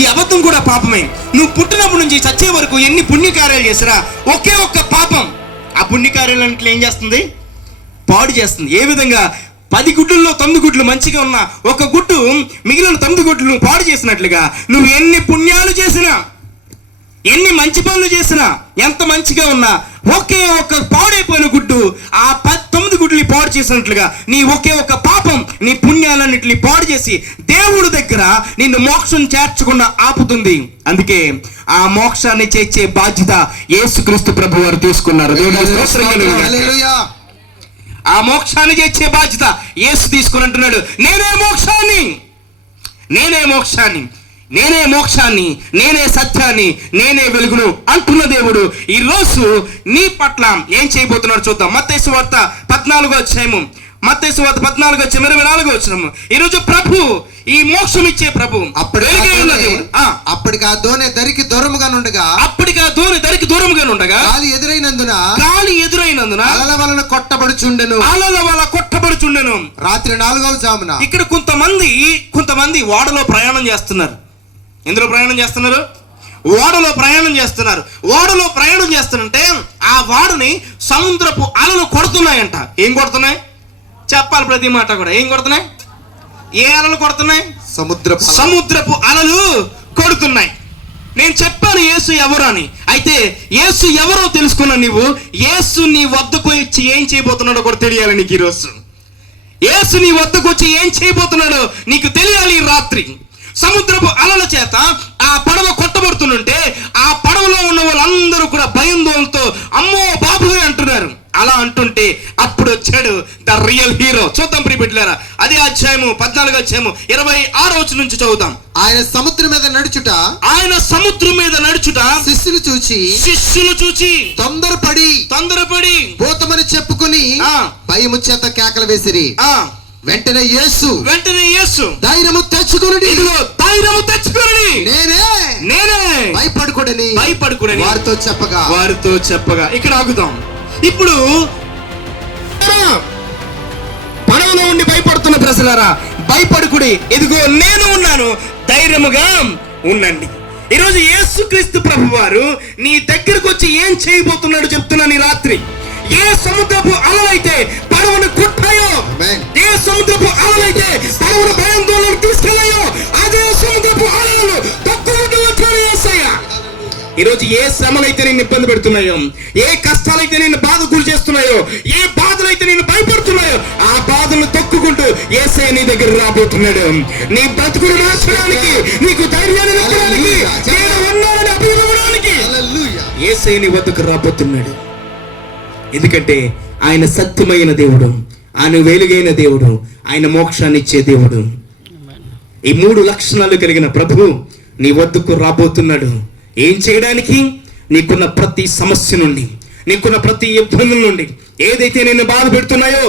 ఈ అబద్ధం కూడా పాపమే. నువ్వు పుట్టినప్పటి నుంచి చచ్చే వరకు ఎన్ని పుణ్యకార్యాలు చేసినా ఒకే ఒక్క పాపం ఆ పుణ్యకార్యాలన్నింటిలో ఏం చేస్తుంది? పాడు చేస్తుంది. ఏ విధంగా 10 గుడ్డుల్లో 9 గుడ్లు మంచిగా ఉన్నా ఒక గుడ్డు మిగిలిన 9 గుడ్లు పాడు చేసినట్లుగా నువ్వు ఎన్ని పుణ్యాలు చేసినా, ఎన్ని మంచి పనులు చేసినా, ఎంత మంచిగా ఉన్నా ఒకే ఒక్క పాడైపోయిన గుడ్డు ఆ 9 గుడ్లు పాడు చేసినట్లుగా నీ ఒకే ఒక్క పాపం నీ పుణ్యాలన్నింటినీ పాడు చేసి దేవుడి దగ్గర నిన్ను మోక్షం చేర్చకుండా ఆపుతుంది. అందుకే ఆ మోక్షాన్ని చేర్చే బాధ్యత యేసుక్రీస్తు ప్రభు వారు తీసుకున్నారు. ఆ మోక్షాన్ని చేర్చే బాధ్యత యేసు తీసుకుని అంటున్నాడు, నేనే మోక్షాన్ని, నేనే మోక్షాన్ని, నేనే మోక్షాన్ని, నేనే సత్యాన్ని, నేనే వెలుగును అంటున్న దేవుడు ఈరోజు నీ పట్ల ఏం చేయబోతున్నాడు చూద్దాం. మత్తయి సువార్త 14వ అధ్యాయము, మత్తయి సువార్త 14వ అధ్యాయం 24వ వచనము. ఈరోజు ప్రభు, ఈ మోక్షం ఇచ్చే ప్రభు అప్పటికి ఆ దోణి దరికి దూరముగా నుండగా, అప్పటికి ఆ దోణి దరికి దూరముగా నుండగా గాలి ఎదురైనందున అలల వలన కొట్టబడుచుండెను, అలల వలన కొట్టబడుచుండెను. రాత్రి 4వ జామున. ఇక్కడ కొంతమంది ఓడలో ప్రయాణం చేస్తున్నారు. ఎందులో ప్రయాణం చేస్తున్నారు? ఓడలో ప్రయాణం చేస్తున్నారు. ఓడలో ప్రయాణం చేస్తుంటే ఆ ఓడని సముద్రపు అలలు కొడుతున్నాయంట. ఏం కొడుతున్నాయి చెప్పాలి ప్రతి మాట కూడా. ఏం కొడుతున్నాయి? ఏ అలలు కొడుతున్నాయి? సముద్రపు అలలు కొడుతున్నాయి. నేను చెప్పాను యేసు ఎవరు అని. అయితే యేసు ఎవరో తెలుసుకున్నా నువ్వు. యేసు నీ వద్దకు వచ్చి ఏం చేయబోతున్నాడో కూడా తెలియాలి నీకు ఈరోజు. యేసు నీ వద్దకు వచ్చి ఏం చేయబోతున్నాడో నీకు తెలియాలి ఈ రాత్రి. సముద్రపు అలల చేత ఆ పడవ కొట్టబడుతుంటే ఆ పడవలో ఉన్న వాళ్ళందరూ కూడా భయందోళనతో అమ్మో బాబుగా అంటున్నారు. అలా అంటుంటే అప్పుడు వచ్చాడు ద రియల్ హీరో. చూద్దాం ప్రియబిడ్డలారా, అదే అధ్యాయము 14వ అధ్యాయము 26వ వచనం నుంచి చదువుతాం. ఆయన సముద్రం మీద నడుచుట శిష్యులు చూచి తొందరపడి పోతమని చెప్పుకుని భయము చేత కేకలు వేసిరి. వెంటనే యేసు ధైర్యము తెచ్చుకుని నేనే భయపడుకుడని వారితో చెప్పగా ఇక్కడ ఆగుదాం. ఇప్పుడు పడవలో ఉండి భయపడుతున్న ప్రజలారా, భయపడుకుడి, ఇదిగో నేను ఉన్నాను, ధైర్యముగా ఉండండి. ఈరోజు యేసుక్రీస్తు ప్రభు వారు నీ దగ్గరకు వచ్చి ఏం చేయబోతున్నాడు చెప్తున్నాను ఈ రాత్రి. ఏ సముద్రపు అలలైతే పడవను కొట్టాయో, ఏ సముద్రపు అలలైతే పడవను భయాందోళన తీసుకెళ్ళాయో, అదే సముద్రపు అలలు తక్కువ యేసయ్య. ఈరోజు ఏ శ్రమలైతే నిన్ను ఇబ్బంది పెడుతున్నాయో, ఏ కష్టాలైతే నిన్ను బాధ గురి చేస్తున్నాయో, ఏ బాధలైతే నిన్ను భయపడుతున్నాయో, ఆ బాధలను తొక్కుకుంటూ యేసయ్య నీ దగ్గర రాబోతున్నాడు. నీ బ్రతుకును మార్చడానికి, నీకు ధైర్యాన్ని నింపడానికి, నేను ఉన్నానని అభివృద్ధికి యేసయ్య నీ వద్దకు రాబోతున్నాడు. ఎందుకంటే ఆయన సత్యమైన దేవుడు, ఆయన వెలుగైన దేవుడు, ఆయన మోక్షాన్ని ఇచ్చే దేవుడు. ఈ 3 లక్షణాలు కలిగిన ప్రభు నీ వద్దకు రాబోతున్నాడు. ఏం చేయడానికి? నీకున్న ప్రతి సమస్య నుండి, నీకున్న ప్రతి ఇబ్బందుల నుండి, ఏదైతే నిన్ను బాధ పెడుతున్నాయో,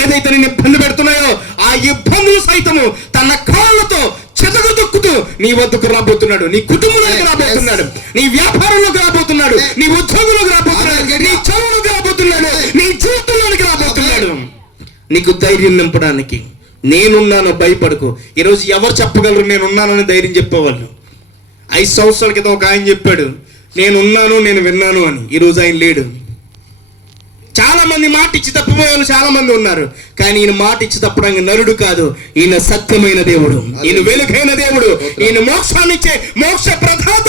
ఏదైతే నిన్ను ఇబ్బంది పెడుతున్నాయో, ఆ ఇబ్బందులు సైతము తన కాళ్ళతో చెదగదొక్కుతూ నీ వద్దకు రాబోతున్నాడు. నీ కుటుంబంలోకి రాబోతున్నాడు, నీ వ్యాపారంలోకి రాబోతున్నాడు, నీ ఉద్యోగంలోకి రాబోతున్నాడు, నీ చదువులోకి రాబోతున్నాడు, నీ జీవితంలోకి రాబోతున్నాడు. నీకు ధైర్యం నింపడానికి. నేనున్నాను, భయపడకు. ఈరోజు ఎవరు చెప్పగలరు నేనున్నానని ధైర్యం చెప్పేవాళ్ళు? 5 సంవత్సరాల క్రితం ఒక ఆయన చెప్పాడు, నేనున్నాను, నేను విన్నాను అని. ఈరోజు ఆయన లేడు. చాలా మంది మాట ఇచ్చి తప్పిపోయే వాళ్ళు చాలా మంది ఉన్నారు. కానీ ఈయన మాట ఇచ్చి తప్పడానికి నరుడు కాదు. ఈయన సత్యమైన దేవుడు, ఈయన వెలుగైన దేవుడు, ఈయన మోక్షాన్నిచ్చే మోక్ష ప్రదాత.